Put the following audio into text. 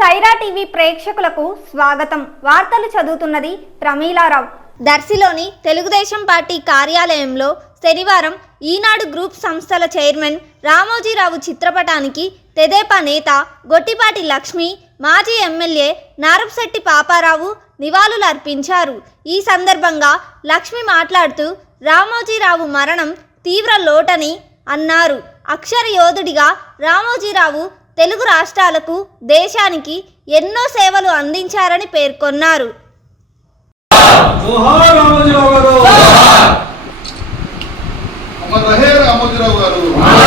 Sye Raa TV ప్రేక్షకులకు స్వాగతం. వార్తలు చదువుతున్నది ప్రమీలారావు. దర్శిలోని తెలుగుదేశం పార్టీ కార్యాలయంలో శనివారం ఈనాడు గ్రూప్ సంస్థల చైర్మన్ రామోజీరావు చిత్రపటానికి తెదేపా నేత గొట్టిపాటి లక్ష్మి మాజీ ఎమ్మెల్యే నారపశెట్టి పాపారావు నివాళులు అర్పించారు ఈ సందర్భంగా లక్ష్మి మాట్లాడుతూ రామోజీరావు మరణం తీవ్ర లోటని అన్నారు. అక్షర యోధుడిగా రామోజీరావు తెలుగు రాష్ట్రాలకు దేశానికి ఎన్నో సేవలు అందించారని పేర్కొన్నారు. గారు.